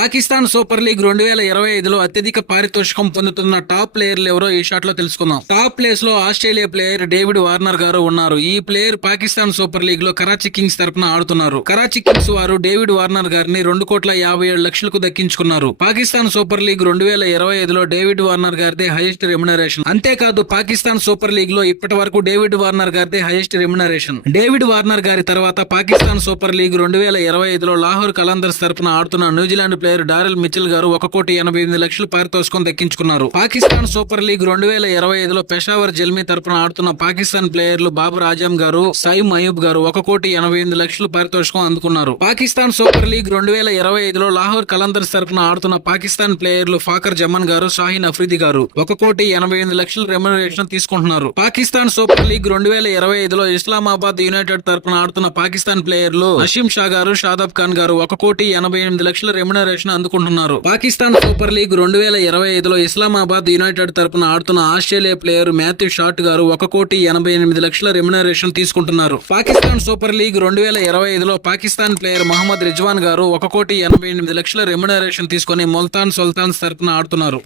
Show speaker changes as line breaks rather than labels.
Pakistan super league రెండు వేల ఇరవై ఐదులో అత్యధిక పారితోషికం పొందుతున్న టాప్ ప్లేయర్లు ఎవరో ఈ షాట్లో తెలుసుకుందాం. టాప్ ప్లేస్లో ఆస్ట్రేలియా ప్లేయర్ డేవిడ్ వార్నర్ గారు ఉన్నారు. ఈ ప్లేయర్ పాకిస్తాన్ సూపర్ లీగ్లో కరాచీ కింగ్స్ తరపున ఆడుతున్నారు. కరాచీ కింగ్స్ వారు డేవిడ్ వార్నర్ గారిని రెండు కోట్ల యాభై ఏడు లక్షలకు దక్కించుకున్నారు. పాకిస్తాన్ సూపర్ లీగ్ రెండు వేల ఇరవై ఐదులో డేవిడ్ వార్నర్ గారిది హైయెస్ట్ రెమ్యునరేషన్ అంతేకాదు పాకిస్తాన్ సూపర్ లీగ్లో ఇప్పటి వరకు డేవిడ్ వార్నర్ గారిది హైయెస్ట్ రెమ్యునరేషన్ డేవిడ్ వార్నర్ గారి తర్వాత పాకిస్తాన్ సూపర్ లీగ్ రెండు వేల ఇరవై ఐదులో లాహోర్ కలందర్స్ తరపున ఆడుతున్న న్యూజిలాండ్ ప్లేయర్ డారెల్ మిచిల్ గారు ఒక కోటి ఎనభై ఎనిమిది లక్షలు పారితోషికం దక్కించుకున్నారు. పాకిస్తాన్ సూపర్ లీగ్ రెండు వేల ఇరవై ఐదులో పెషావర్ జల్మీ తరపున ఆడుతున్న పాకిస్తాన్ ప్లేయర్లు బాబర్ ఆజం గారు సైమ్ అయూబ్ గారు ఒక కోటి ఎనభై ఎనిమిది లక్షలు పారితోషికం అందుకున్నారు. పాకిస్తాన్ సూపర్ లీగ్ రెండు వేల ఇరవై ఐదులో లాహోర్ కలందర్స్ తరపున ఆడుతున్న పాకిస్తాన్ ప్లేయర్లు ఫాకర్ జమన్ గారు షాహీన్ అఫ్రీది గారు ఒక కోటి ఎనభై ఎనిమిది లక్షల రెమ్యునరేషన్ తీసుకుంటున్నారు. పాకిస్తాన్ సూపర్ లీగ్ రెండు వేల ఇరవై ఐదులో ఇస్లామాబాద్ యునైటెడ్ తరపున ఆడుతున్న పాకిస్తాన్ ప్లేయర్లు నషీం షా గారు షాదాబ్ ఖాన్ గారు ఒక కోటి ఎనభై ఎనిమిది లక్షల రెమ్యునరేషన్ అందుకుంటున్నారు. పాకిస్తాన్ సూపర్ లీగ్ రెండు వేల ఇరవై ఐదులో ఇస్లామాబాద్ యునైటెడ్ తరపున ఆడుతున్న ఆస్ట్రేలియా ప్లేయర్ మాథ్యూ షాట్ గారు ఒక కోటి ఎనభై ఎనిమిది లక్షల రెమ్యునరేషన్ తీసుకుంటున్నారు. పాకిస్తాన్ సూపర్ లీగ్ రెండు వేల ఇరవై ఐదులో పాకిస్తాన్ ప్లేయర్ మహమ్మద్ రిజ్వాన్ గారు ఒక కోటి ఎనభై ఎనిమిది లక్షల రెమ్యునరేషన్ తీసుకుని ముల్తాన్ సుల్తాన్స్ తరపున ఆడుతున్నారు.